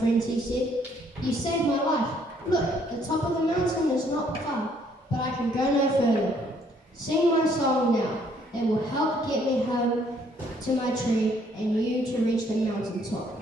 friends, he said. You saved my life. Look, the top of the mountain is not far, but I can go no further. Sing my song now. It will help get me home to my tree and you to reach the mountain top.